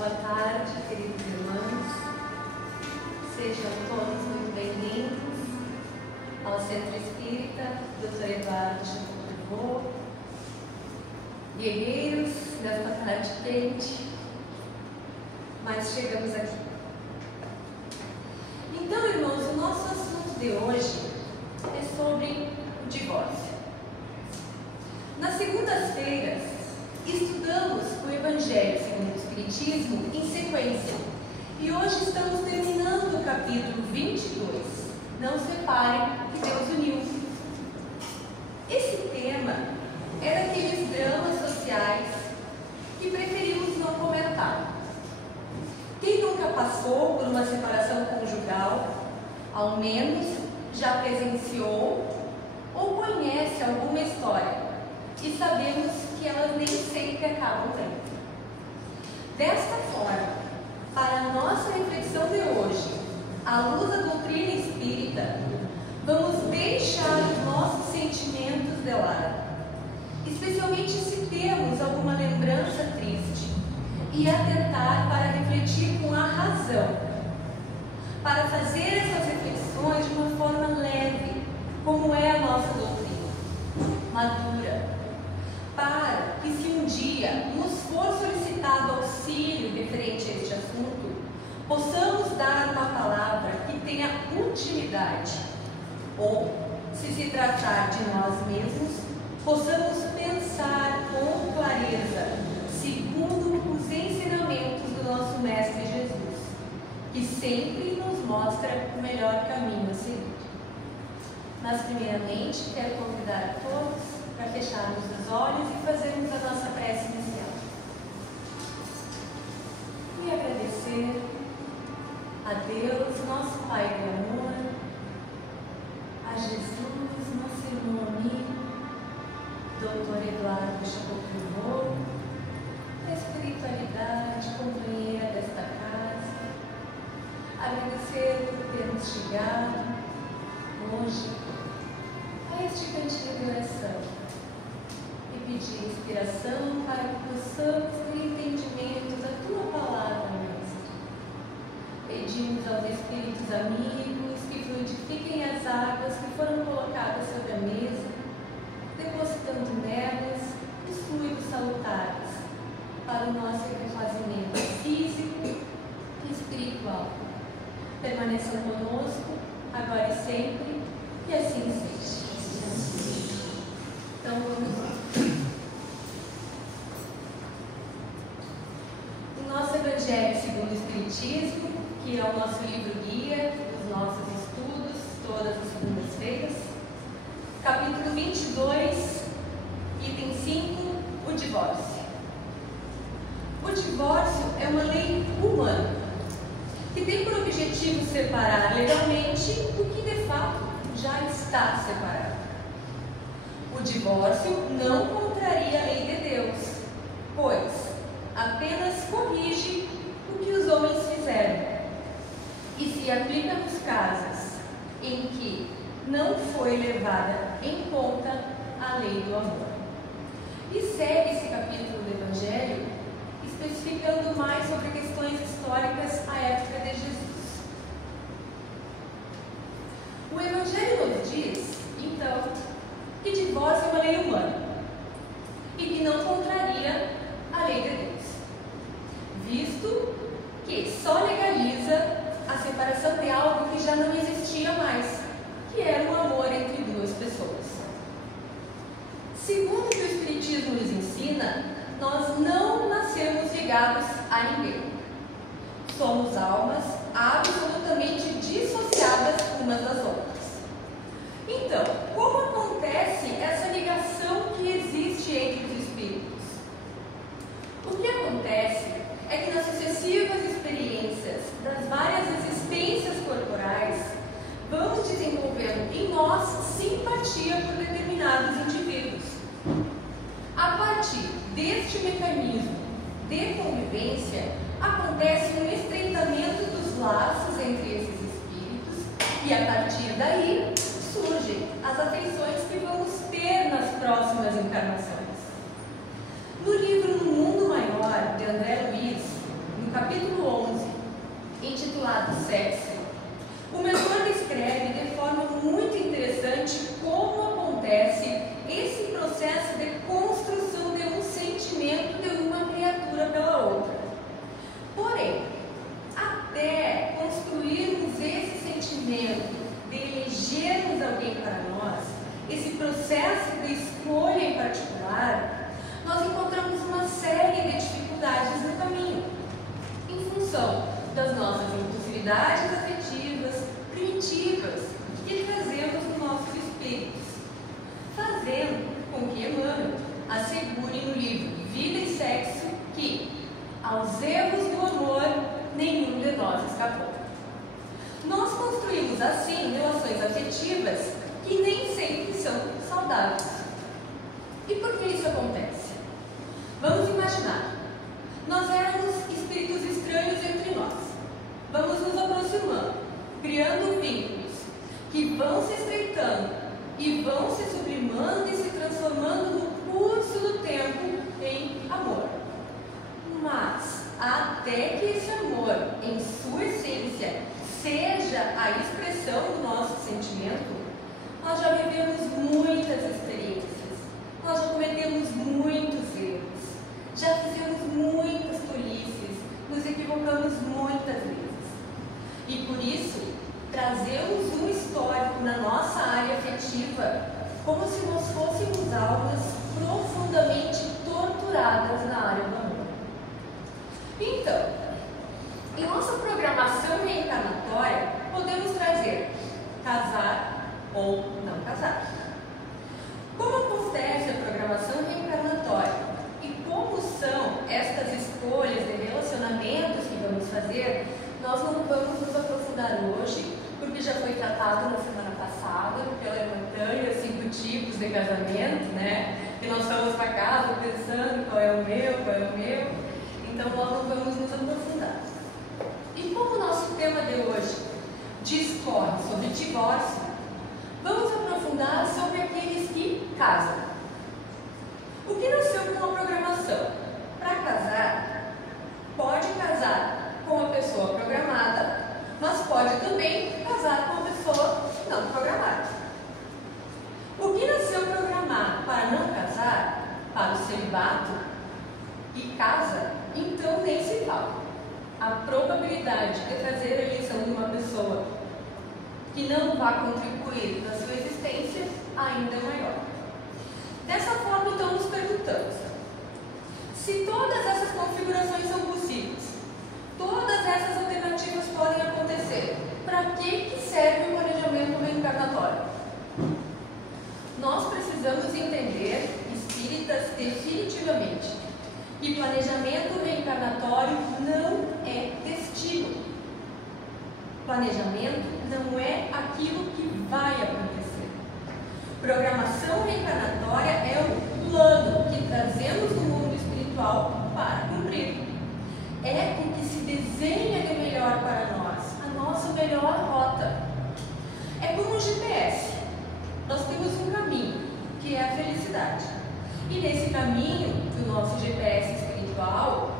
Boa tarde, queridos irmãos. Sejam todos muito bem-vindos ao Centro Espírita Dr. Eduardo Chateaubriand. Guerreiros nesta tarde quente, mas chegamos aqui. Então, irmãos, o nosso assunto de hoje é sobre o divórcio. Nas segundas-feiras, estudamos o Evangelho segundo o Espiritismo em sequência. E hoje estamos terminando o capítulo 22. Não separem que Deus uniu. Esse tema é daqueles dramas sociais que preferimos não comentar. Quem nunca passou por uma separação conjugal, ao menos já presenciou ou conhece alguma história, e sabemos que elas nem sempre acabam bem. Desta forma, para a nossa reflexão de hoje, à luz da doutrina espírita, vamos deixar os nossos sentimentos de lado, especialmente se temos alguma lembrança triste, e atentar para refletir com a razão, para fazer essas reflexões de uma forma leve, como é a nossa doutrina, madura, para que, se um dia nos for solicitado auxílio referente a este assunto, possamos dar uma palavra que tenha utilidade, ou, se tratar de nós mesmos, possamos pensar com clareza, segundo os ensinamentos do nosso Mestre Jesus, que sempre nos mostra o melhor caminho a seguir. Mas, primeiramente, quero convidar a todos para fecharmos os olhos e fazermos a nossa prece inicial. E agradecer a Deus, nosso Pai de amor, a Jesus, nosso irmão amigo, Dr. Eduardo Chateaubriand, a espiritualidade companheira desta casa. Agradecer por termos chegado hoje a este cantinho de oração e pedir inspiração para que possamos ter entendimento da Tua Palavra, Mestre. Pedimos aos Espíritos amigos que fluidifiquem as águas que foram colocadas sobre a mesa, depositando nelas os fluidos salutares para o nosso refazimento físico e espiritual. Permaneçam conosco, agora e sempre, e assim seja. Então vamos lá. O nosso Evangelho segundo o Espiritismo, que é o nosso livro guia dos nossos estudos, todas as segundas-feiras, capítulo 22, item 5, o divórcio. O divórcio é uma lei humana que tem por objetivo separar legalmente o que de fato já está separado. O divórcio não contraria a lei de Deus, pois apenas corrige o que os homens fizeram e se aplica nos casos em que não foi levada em conta a lei do amor. E segue esse capítulo do Evangelho especificando mais sobre questões históricas à época de Jesus. O Evangelho nos diz, então, que divórcio é uma lei humana e que não contraria a lei de Deus, visto que só legaliza a separação de algo que já não existia mais, que era um amor entre duas pessoas. Segundo o que o Espiritismo nos ensina, nós não nascemos ligados a ninguém. Somos almas absolutamente dissociadas umas das outras. Então, como acontece essa ligação que existe entre os espíritos? O que acontece é que nas sucessivas experiências das várias existências corporais, vamos desenvolvendo em nós simpatia por determinados indivíduos. A partir deste mecanismo de convivência, acontece um estreitamento dos laços entre esses espíritos e, a partir daí, surgem as afeições que vamos ter nas próximas encarnações. No livro No Mundo Maior, de André Luiz, no Aos erros do amor, nenhum de nós escapou. Nós construímos assim relações afetivas que nem sempre são saudáveis. E por que isso acontece? Vamos imaginar, nós éramos espíritos estranhos entre nós. Vamos nos aproximando, criando vínculos que vão se estreitando e vão se sublimando e se transformando no curso do tempo em amor. Mas, até que esse amor, em sua essência, seja a expressão do nosso sentimento, nós já vivemos muitas experiências, nós já cometemos muitos erros, já fizemos muitas tolices, nos equivocamos muitas vezes. E por isso, trazemos um histórico na nossa área afetiva como se nós fôssemos almas profundamente torturadas na área do amor. Então, em nossa programação reencarnatória, podemos trazer casar ou não casar. Como acontece a programação reencarnatória e como são estas escolhas de relacionamentos que vamos fazer, nós não vamos nos aprofundar hoje, porque já foi tratado na semana passada pela irmã Tânia, 5 tipos de casamento, né? E nós fomos para casa pensando qual é o meu. Então nós não vamos nos aprofundar. E como o nosso tema de hoje discorre sobre divórcio, vamos aprofundar sobre aqueles que casam. O que nasceu com a programação? Para casar, pode casar com a pessoa programada, mas pode também casar com a pessoa não programada. O que nasceu programado para não casar, para o celibato, e casa, então nem se fala. A probabilidade de trazer a eleição de uma pessoa que não vai contribuir na sua existência ainda é maior. Dessa forma, então, nos perguntamos: se todas essas configurações são possíveis, todas essas alternativas podem acontecer, para que serve o planejamento reencarnatório? Nós precisamos entender, espíritas, definitivamente, que planejamento reencarnatório não é destino. Planejamento não é aquilo que vai acontecer. Programação reencarnatória é o plano que trazemos do mundo espiritual para cumprir. É o que se desenha de melhor para nós, a nossa melhor rota. É como um GPS. Nós temos um caminho, que é a felicidade. E nesse caminho do nosso GPS espiritual,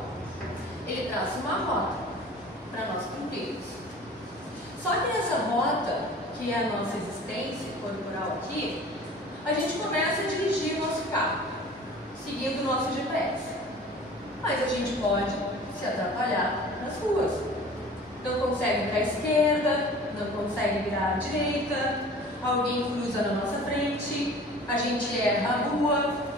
ele traça uma rota para nós cumprirmos. Só que nessa rota, que é a nossa existência corporal aqui, a gente começa a dirigir o nosso carro, seguindo o nosso GPS. Mas a gente pode se atrapalhar nas ruas. Não consegue ir para a esquerda, não consegue virar à direita, alguém cruza na nossa frente, a gente erra a rua.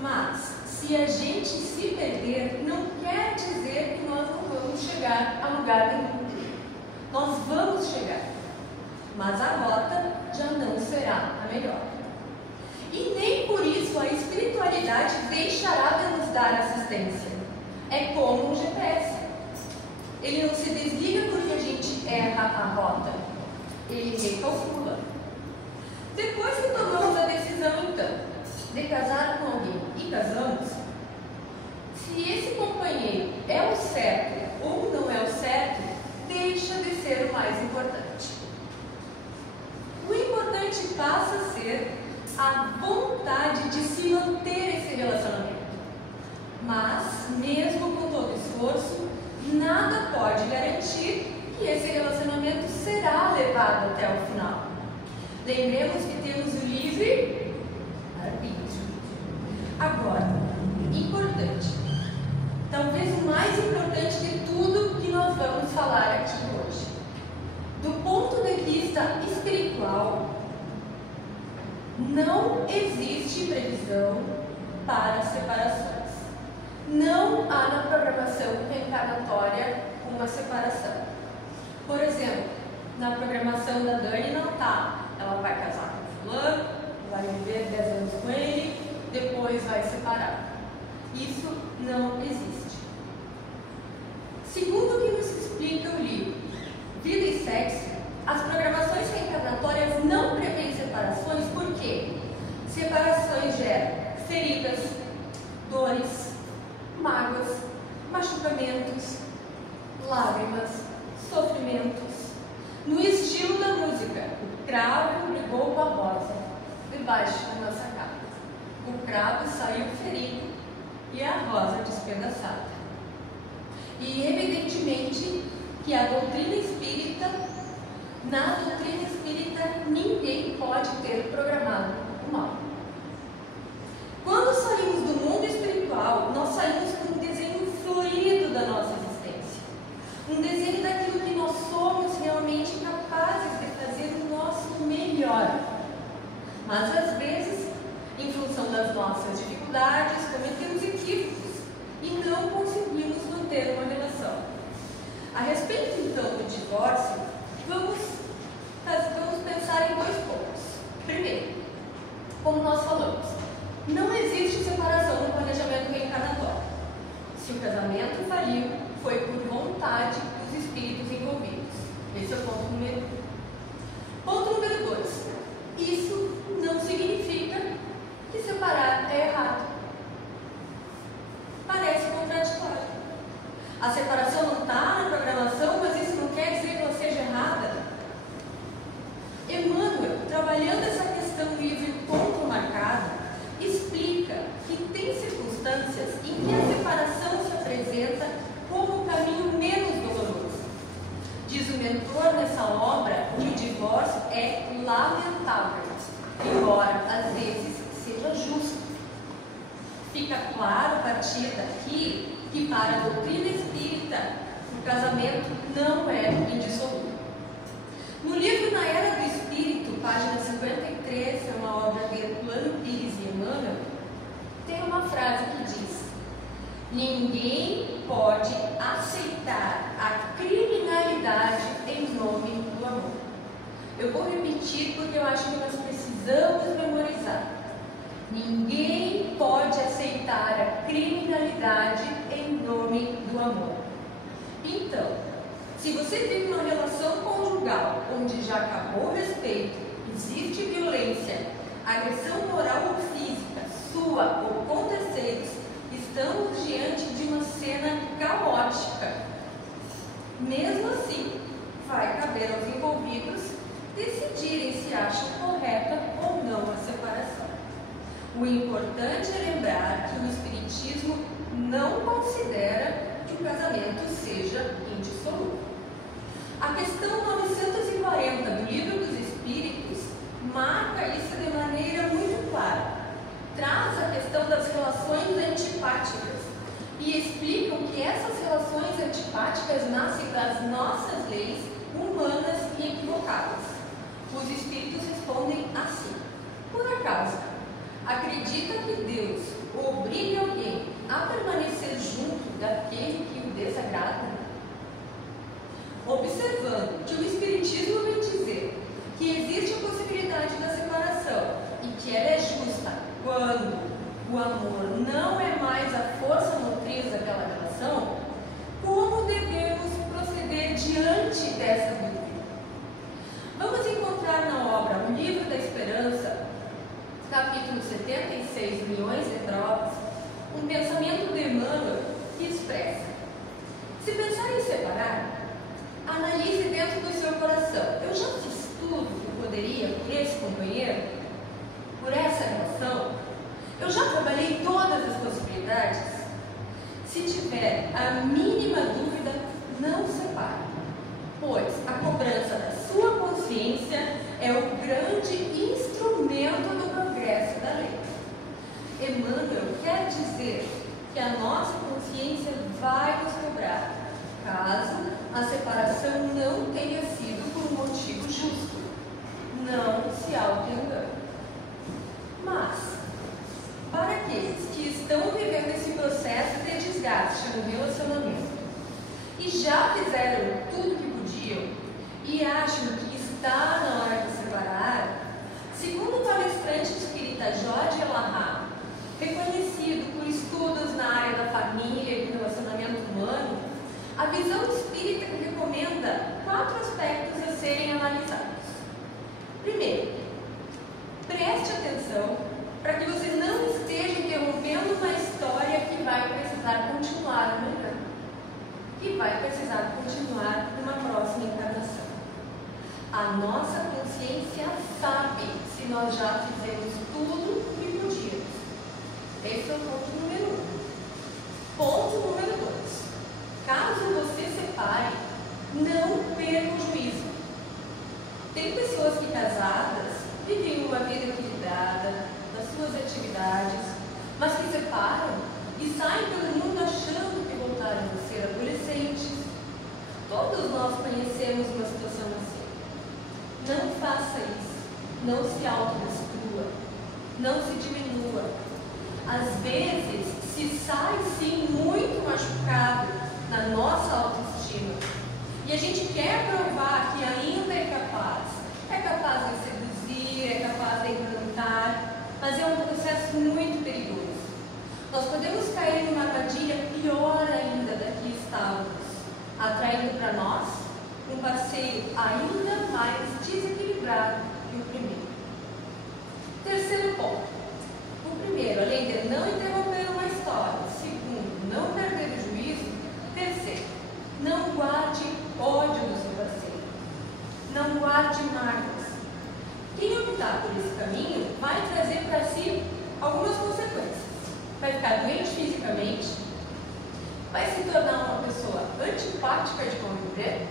Mas, se a gente se perder, não quer dizer que nós não vamos chegar a lugar nenhum. Nós vamos chegar, mas a rota já não será a melhor. E nem por isso a espiritualidade deixará de nos dar assistência. É como um GPS. Ele não se desliga porque a gente erra a rota. Ele recalcula. Depois que tomamos a decisão, então, de casar com alguém e casamos, se esse companheiro é o certo ou não é o certo, deixa de ser o mais importante. O importante passa a ser a vontade de se manter esse relacionamento. Mas, mesmo com todo esforço, nada pode garantir que esse relacionamento será levado até o final. Lembremos que temos o livre arbítrio. Agora, importante, talvez o mais importante de tudo que nós vamos falar aqui hoje. Do ponto de vista espiritual, não existe previsão para separações. Não há na programação reencarnatória uma separação. Por exemplo, na programação da Dani não está. Ela vai casar com fulano, vai viver 10 anos com ele, depois vai separar. Isso não existe. explica o livro Vida e Sexo, as programações reencarnatórias não prevêem separações porque separações geram feridas, dores, mágoas, machucamentos, lágrimas, sofrimentos. No estilo da música, o cravo brigou com a rosa debaixo da nossa capa. O cravo saiu ferido e a rosa despedaçada. E evidentemente que a doutrina espírita, na doutrina espírita, ninguém pode ter programado o mal. Quando saímos do mundo espiritual, nós saímos com um desenho fluido da nossa existência. Um desenho daquilo que nós somos realmente capazes de fazer o nosso melhor. Mas às vezes, em função das nossas dificuldades, cometemos equívocos e não conseguimos manter uma relação. A respeito então do divórcio, vamos pensar em 2 pontos. Primeiro, como nós falamos, não existe separação no planejamento reencarnatório. Se o casamento faliu, foi por vontade dos espíritos envolvidos. Esse é o ponto número 1. Ponto número 2. Isso não significa que separar é errado. Parece contraditório. A separação não está na programação, mas isso não quer dizer que ela seja errada. Emmanuel, trabalhando essa questão no livro Encontro Marcado, explica que tem circunstâncias em que a separação se apresenta como o caminho menos doloroso. Diz o mentor nessa obra que o divórcio é lamentável, embora às vezes seja justo. Fica claro a partir daqui que para a doutrina espírita o casamento não é indissolúvel. No livro Na Era do Espírito, página 53, é uma obra de Herculano Pires e Emmanuel, tem uma frase que diz: ninguém pode aceitar a criminalidade em nome do amor. Eu vou repetir porque eu acho que nós precisamos memorizar. Ninguém pode aceitar a criminalidade em nome do amor. Então, se você vive uma relação conjugal onde já acabou o respeito, existe violência, agressão moral ou física, sua ou com terceiros, estamos diante de uma cena caótica. Mesmo assim, vai caber aos envolvidos decidirem se acham correta ou não a separação. O importante é lembrar que o Espiritismo não considera que o casamento seja indissolúvel. A questão 940 do Livro dos Espíritos marca isso de maneira muito clara. Traz a questão das relações antipáticas e explicam que essas relações antipáticas nascem das nossas leis humanas e equivocadas. Os Espíritos respondem assim: por acaso, acredita que Deus obriga alguém a permanecer junto daquele que o desagrada? Observando que o Espiritismo vem dizer que existe a possibilidade da separação e que ela é justa quando o amor não é mais a força motriz daquela relação, como devemos proceder diante dessa dúvida? Vamos encontrar na obra O Livro da Esperança, capítulo 76, Milhões de Provas, um pensamento de Emmanuel que expressa: se pensar em separar, analise dentro do seu coração. Eu já fiz tudo que eu poderia por esse companheiro, por essa relação? Eu já trabalhei todas as possibilidades? Se tiver a mínima dúvida, não separe, pois a cobrança da sua consciência é o grande instrumento do progresso da lei. Emmanuel quer dizer que a nossa consciência vai nos cobrar caso a separação não tenha sido por um motivo justo. Não se auto-engane. Mas, para aqueles que estão vivendo esse processo de desgaste no relacionamento, e vai precisar continuar numa próxima encarnação. A nossa consciência sabe se nós já fizemos tudo o que podíamos. Esse é o ponto número 1. Ponto número 2. Caso você separe, não perca o juízo. Tem pessoas que casadas vivem uma vida equilibrada nas suas atividades, mas que separam e saem pelo mundo achando que voltaram a ser adolescentes. Todos nós conhecemos uma situação assim. Não faça isso. Não se autodestrua. Não se diminua. Às vezes, se sai sim muito machucado na nossa autoestima. E a gente quer provar que ainda é capaz. É capaz de seduzir, é capaz de encantar, mas é um processo muito perigoso. Nós podemos cair numa armadilha pior ainda da que estávamos, atraindo para nós um parceiro ainda mais desequilibrado que o primeiro. Terceiro ponto. O primeiro, além de não interromper uma história. Segundo, não perder o juízo. Terceiro, não guarde ódio do seu parceiro. Não guarde mágoas. Quem optar por esse caminho vai trazer para si algumas consequências. Vai ficar doente fisicamente, vai se tornar uma pessoa antipática de conviver,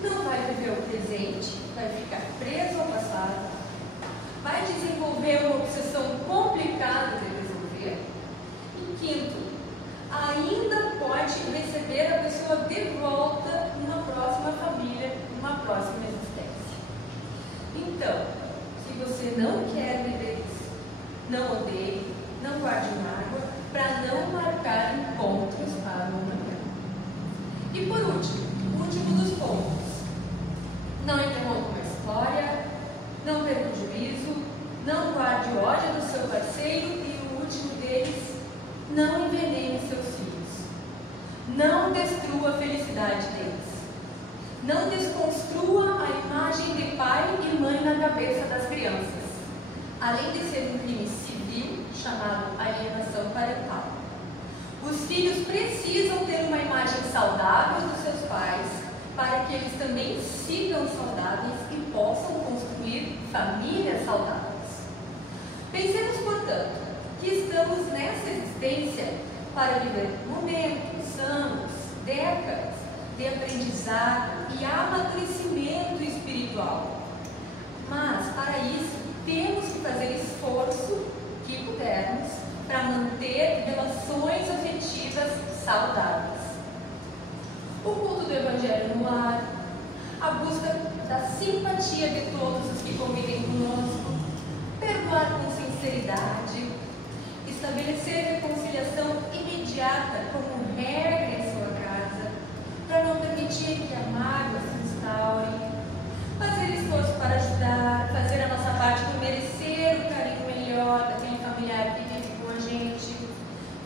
não vai viver o presente, vai ficar preso ao passado, vai desenvolver uma obsessão complicada de resolver. E quinto, ainda pode receber a pessoa de volta numa próxima família, numa próxima existência. Então, se você não quer viver isso, não odeie, não guarde mágoa, para não marcar encontros para o amanhã. E por último, o último dos pontos. Não interrompa uma história, não perca o juízo, não guarde ódio do seu parceiro e o último deles, não envenene seus filhos. Não destrua a felicidade deles. Não desconstrua a imagem de pai e mãe na cabeça das crianças. Além de ser um crime civil, chamado alienação parental. Os filhos precisam ter uma imagem saudável dos seus pais, para que eles também sigam saudáveis e possam construir famílias saudáveis. Pensemos, portanto, que estamos nessa existência para viver momentos, anos, décadas de aprendizado e amadurecimento espiritual. Mas, para isso, temos que fazer esforço que pudermos para manter relações afetivas saudáveis. O culto do Evangelho no lar, a busca da simpatia de todos os que convivem conosco, perdoar com sinceridade, estabelecer reconciliação imediata como regra em sua casa, para não permitir que a mágoa se instaure, fazer esforço para ajudar, fazer a nossa parte por merecer o carinho melhor daquele familiar que vive com a gente,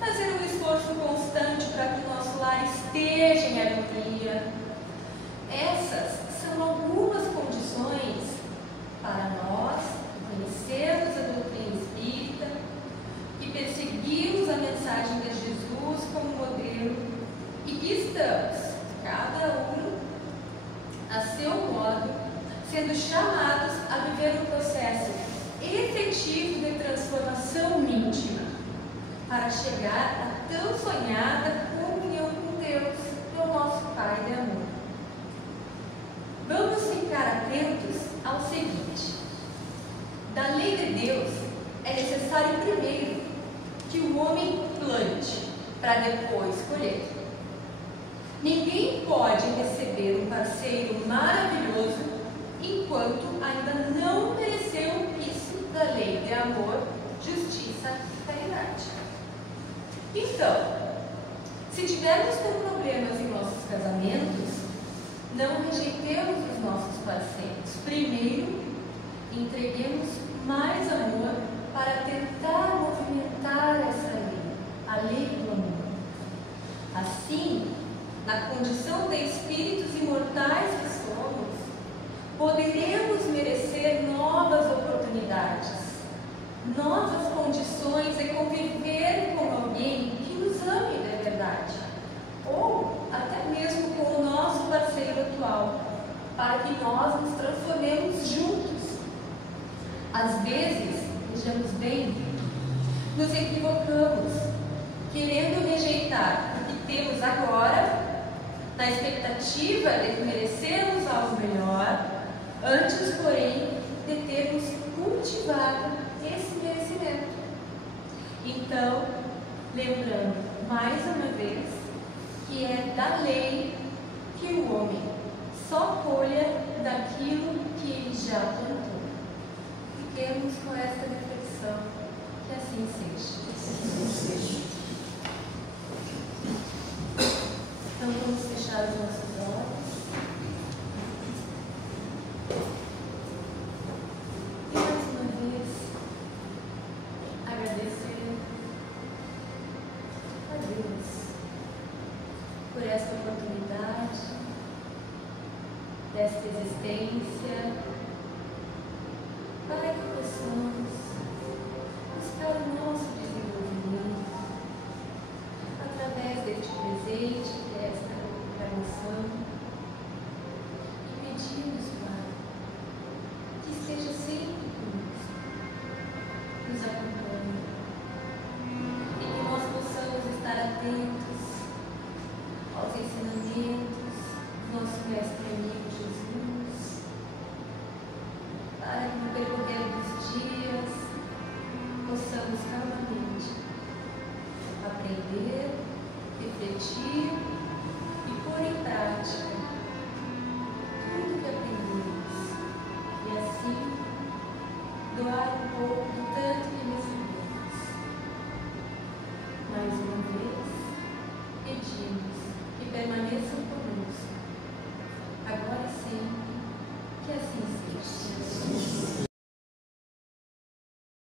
fazer um esforço constante para que o nosso lar esteja em harmonia. Essas são algumas condições para nós conhecermos a doutrina espírita e perseguirmos a mensagem de Jesus como modelo e que estamos, cada um a seu modo, sendo chamados a viver um processo efetivo de transformação íntima para chegar à tão sonhada comunhão com Deus, o nosso Pai de amor. Vamos ficar atentos ao seguinte: da lei de Deus é necessário primeiro que o homem plante para depois colher. Ninguém pode receber um parceiro maravilhoso enquanto ainda não mereceu isso da lei de amor, justiça e caridade. Então, se tivermos com problemas em nossos casamentos, não rejeitemos os nossos parceiros. Primeiro, entreguemos mais amor para tentar movimentar essa lei, a lei do amor. Assim, na condição de espíritos imortais que somos, poderemos merecer novas oportunidades, novas condições de conviver com alguém que nos ame de verdade, ou Às vezes, vejamos bem, nos equivocamos, querendo rejeitar o que temos agora, na expectativa de que merecemos algo melhor, antes, porém, de termos cultivado esse merecimento. Então, lembrando mais uma vez que é da lei que o homem só colha daquilo que ele já plantou. Fiquemos com esta reflexão, que assim seja. Então vamos fechar os nossos olhos. E mais uma vez, agradecer a Deus por esta oportunidade, desta existência,